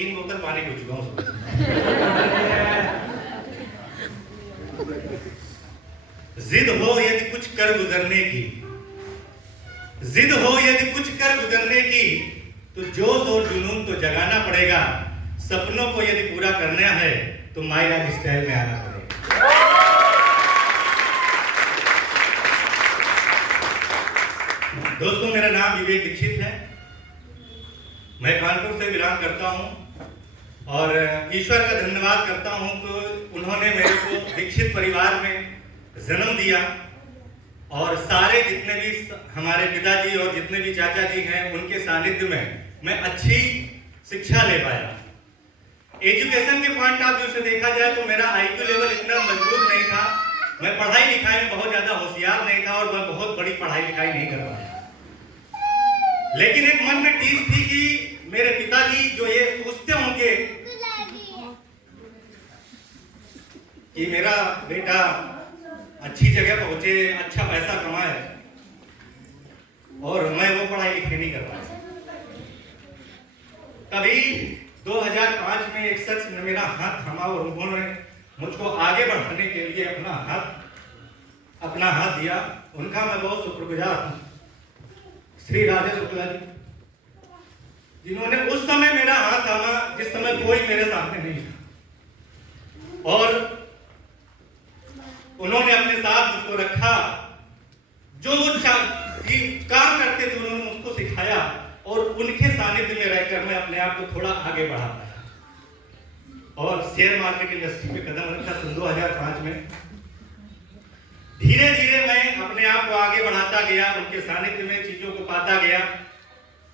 3 बोतल पानी पी चुका हूँ सुबह से। जिद हो यदि कुछ कर गुजरने की, जिद हो यदि कुछ कर गुजरने की, तो जोश और जुनून तो जगाना पड़ेगा। सपनों को यदि पूरा करना है तो माय लाइफ स्टाइल में आना पड़ेगा। दोस्तों, मेरा नाम विवेक दीक्षित है। मैं कानपुर से बिलोंग करता हूं और ईश्वर का धन्यवाद करता हूं कि उन्होंने मेरे को दीक्षित परिवार में जन्म दिया और सारे जितने भी हमारे पिताजी और जितने भी चाचा जी हैं उनके सानिध्य में मैं अच्छी शिक्षा ले पाया। एजुकेशन के पॉइंट ऑफ व्यू से देखा जाए तो मेरा आईक्यू लेवल इतना मजबूत नहीं था। मैं पढ़ाई लिखाई में बहुत ज्यादा होशियार नहीं था और मैं बहुत बड़ी पढ़ाई लिखाई नहीं कर पाया। लेकिन एक मन में टीस थी कि मेरे पिताजी जो ये सोचते होंगे कि मेरा बेटा अच्छी जगह पहुंचे, अच्छा पैसा कमाए, और मैं वो पढ़ाई लिखाई नहीं कर पाया। तभी 2005 में एक शख्स ने मेरा हाथ थामा और उन्होंने मुझको आगे बढ़ाने के लिए अपना हाथ दिया। उनका मैं बहुत शुक्रगुजार हूं। श्री राधे शुक्ला जी, जिन्होंने उस समय मेरा हाथ थामा जिस समय कोई मेरे सामने नहीं था, और उन्होंने अपने साथ मुझको रखा। जो वो काम करते थे उन्होंने मुझको सिखाया और उनके सानिध्य में रहकर मैं अपने आप को थोड़ा आगे बढ़ा पाया और शेयर मार्केट इंडस्ट्री में कदम रखा सन 2005 में। धीरे धीरे मैं अपने आप को आगे बढ़ाता गया, उनके सानिध्य में चीजों को पाता गया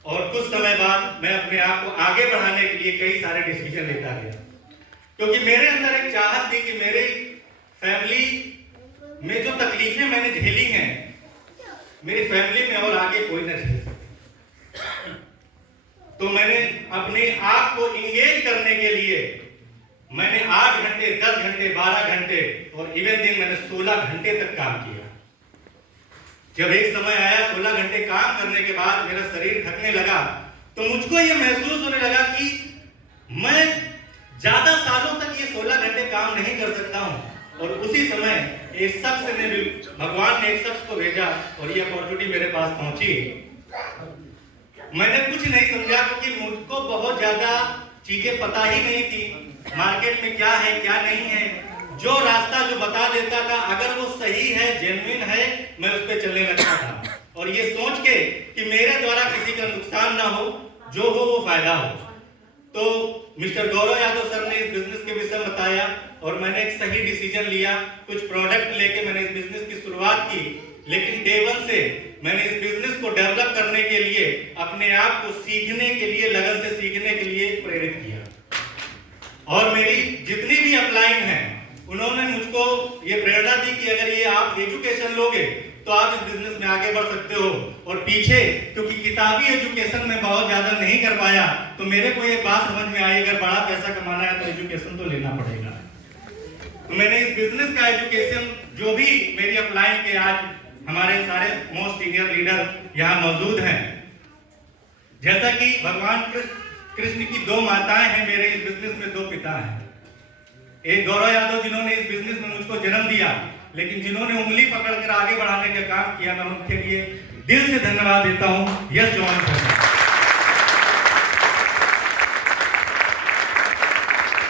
और कुछ समय बाद मैं अपने आप को आगे बढ़ाने के लिए कई सारे डिसीजन लेता गया, क्योंकि मेरे अंदर एक चाहत थी कि मेरे फैमिली में जो तकलीफें मैंने झेली हैं, मेरी फैमिली में और आगे कोई न झेल सके। तो मैंने अपने आप को इंगेज करने के लिए मैंने 8 घंटे, 10 घंटे, 12 घंटे और इवन दिन मैंने 16 घंटे तक काम किया। जब एक समय आया 16 घंटे काम करने के बाद मेरा शरीर थकने लगा, तो मुझको ये महसूस होने लगा कि मैं ज्यादा सालों तक ये 16 घंटे काम नहीं कर सकता हूं। और उसी समय एक शख्स ने, भगवान ने एक शख्स को भेजा और ये अपॉर्चुनिटी मेरे पास पहुंची। मैंने कुछ नहीं समझा क्योंकि मुझको बहुत ज्यादा चीजें पता ही नहीं थी, मार्केट में क्या है क्या नहीं है। जो रास्ता जो बता देता था, अगर वो सही है, जेन्युइन है, मैं उस पर चलने लगता था और ये सोच के कि मेरे द्वारा किसी का नुकसान ना हो, जो हो वो फायदा हो। तो मिस्टर गौरव यादव सर ने इस बिजनेस के विषय में बताया और मैंने एक सही डिसीजन लिया। कुछ प्रोडक्ट लेके मैंने इस बिजनेस की शुरुआत की, लेकिन डे 1 से मैंने इस बिजनेस को डेवलप करने के लिए अपने आप को सीखने के लिए, लगन से सीखने के लिए प्रेरित किया। और मेरी जितनी भी अपलाइन हैं उन्होंने मुझको ये प्रेरणा दी कि अगर ये आप एजुकेशन लोगे तो आप इस बिजनेस में आगे बढ़ सकते हो। और पीछे क्योंकि किताबी एजुकेशन में बहुत ज्यादा नहीं कर पाया, तो मेरे को ये बात समझ में आई, अगर बड़ा पैसा कमाना है तो एजुकेशन तो लेना पड़ेगा। तो मैंने इस बिजनेस का एजुकेशन, जो भी मेरी अपलाइन के आज हमारे सारे मोस्ट सीनियर लीडर यहाँ मौजूद हैं, जैसा कि भगवान कृष्ण की 2 माताएं हैं, मेरे इस बिजनेस में 2 पिता हैं। एक गौरव यादव जिन्होंने इस बिजनेस में मुझको जन्म दिया, लेकिन जिन्होंने उंगली पकड़कर आगे बढ़ाने का काम किया, मैं उनके लिए दिल से धन्यवाद देता हूं। Yes John sir.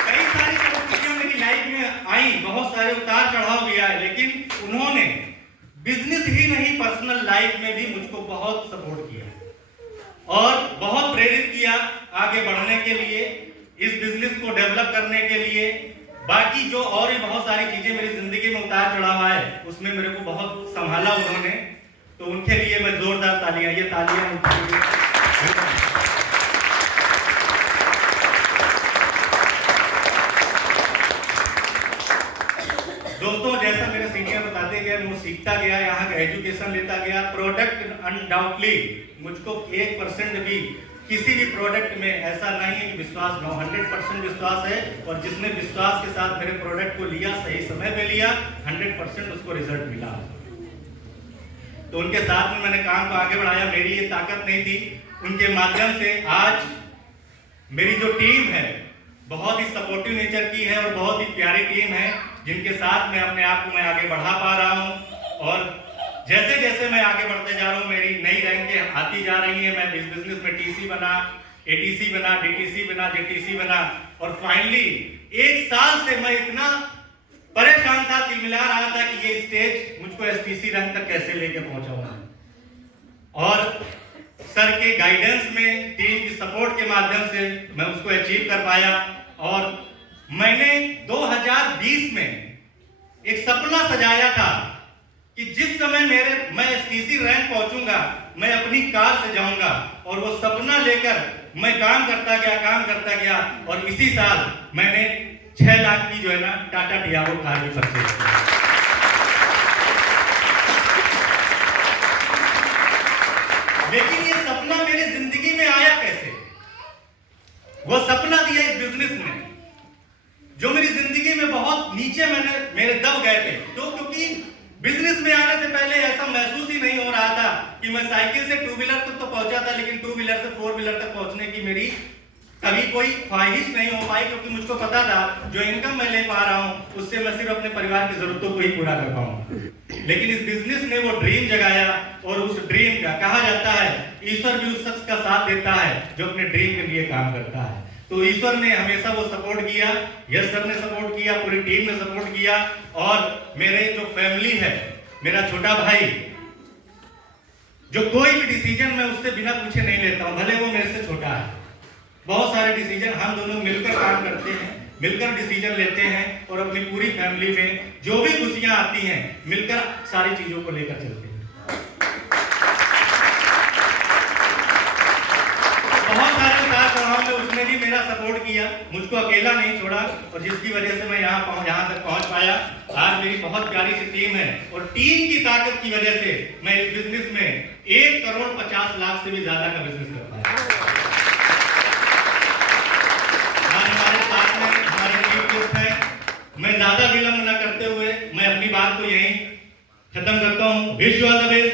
कई सारी परिस्थितियां मेरी लाइफ में आई, बहुत सारे उतार चढ़ाव भी आए, लेकिन उन्होंने बिजनेस ही नहीं पर्सनल लाइफ में भी मुझको बहुत सपोर्ट किया और बहुत प्रेरित किया आगे बढ़ने के लिए, इस बिजनेस को डेवलप करने के लिए। बाकी जो और भी बहुत सारी चीजें मेरी जिंदगी में उतार चढ़ाव आए, उसमें मेरे को बहुत संभाला उन्होंने, तो उनके लिए मैं जोरदार तालियां, ये तालियां उनके लिए। दोस्तों, जैसा मेरे सीनियर बताते गए, मैं सीखता गया, यहाँ का एजुकेशन लेता गया। प्रोडक्ट अनडाउटली मुझको 1% भी किसी भी प्रोडक्ट में ऐसा नहीं है कि विश्वास ना हो, 100% विश्वास है। और जिसने विश्वास के साथ मेरे प्रोडक्ट को लिया, सही समय पे लिया, 100% उसको रिजल्ट मिला। तो उनके साथ में मैंने काम को आगे बढ़ाया। मेरी ये ताकत नहीं थी, उनके माध्यम से आज मेरी जो टीम है बहुत ही सपोर्टिव नेचर की है और बहुत ही प्यारी टीम है, जिनके साथ मैं अपने आप को मैं आगे बढ़ा पा रहा हूँ। और जैसे जैसे मैं आगे बढ़ते जा रहा हूँ, मेरी नई रैंकें आती जा रही हैं। मैं इस बिजनेस में टीसी बना, एटीसी बना, डीटीसी बना, जेटीसी बना, और फाइनली 1 साल से मैं इतना परेशान था, तिलमिला रहा था कि ये स्टेज मुझको एसटीसी रैंक तक कैसे लेके पहुंचाऊंगा। और सर के गाइडेंस में, टीम की सपोर्ट के माध्यम से मैं उसको अचीव कर पाया। और मैंने 2020 में एक सपना सजाया था कि जिस समय मैं एसटीसी रैंक पहुंचूंगा, मैं अपनी कार से जाऊंगा, और वो सपना लेकर मैं काम करता गया और इसी साल मैंने 6 लाख की जो है ना टाटा टियागो कार भी परचेज की। लेकिन ये सपना मेरी जिंदगी में आया कैसे? वो सपना दिया इस बिजनेस ने, जो मेरी जिंदगी में बहुत नीचे मेरे दब गए थे। तो क्योंकि बिजनेस में आने से पहले ऐसा महसूस ही नहीं हो रहा था कि मैं साइकिल से 2 व्हीलर तक तो पहुंचा था, लेकिन 2 व्हीलर से 4 व्हीलर तक पहुंचने की मेरी कभी कोई ख्वाहिश नहीं हो पाई, क्योंकि मुझको पता था जो इनकम मैं ले पा रहा हूं उससे मैं सिर्फ अपने परिवार की जरूरतों को ही पूरा कर पाऊंगा। लेकिन इस बिजनेस ने वो ड्रीम जगाया, और उस ड्रीम का कहा जाता है ईश्वर भी उस शख्स का साथ देता है जो अपने ड्रीम के लिए काम करता है। तो ईश्वर ने हमेशा वो सपोर्ट किया, यश सर ने सपोर्ट किया, पूरी टीम ने सपोर्ट किया। और मेरे जो फैमिली है, मेरा छोटा भाई, जो कोई भी डिसीजन मैं उससे बिना पूछे नहीं लेता हूं, भले वो मेरे से छोटा है। बहुत सारे डिसीजन हम दोनों मिलकर काम करते हैं, मिलकर डिसीजन लेते हैं, और अपनी पूरी फैमिली में जो भी खुशियां आती हैं मिलकर सारी चीजों को लेकर चलते हैं। बहुत सारे उतार चढ़ाव में उसने भी मेरा सपोर्ट किया, मुझको अकेला नहीं छोड़ा, और जिसकी वजह से मैं यहाँ तक पहुंच पाया। आज मेरी बहुत प्यारी सी टीम है, और टीम की ताकत की वजह से मैं इस बिजनेस में 1 करोड़ 50 लाख से भी ज्यादा का बिजनेस कर पाया। मैं ज्यादा विलंब न करते हुए मैं अपनी बात को यहीं खत्म करता हूं। Wish you all the best.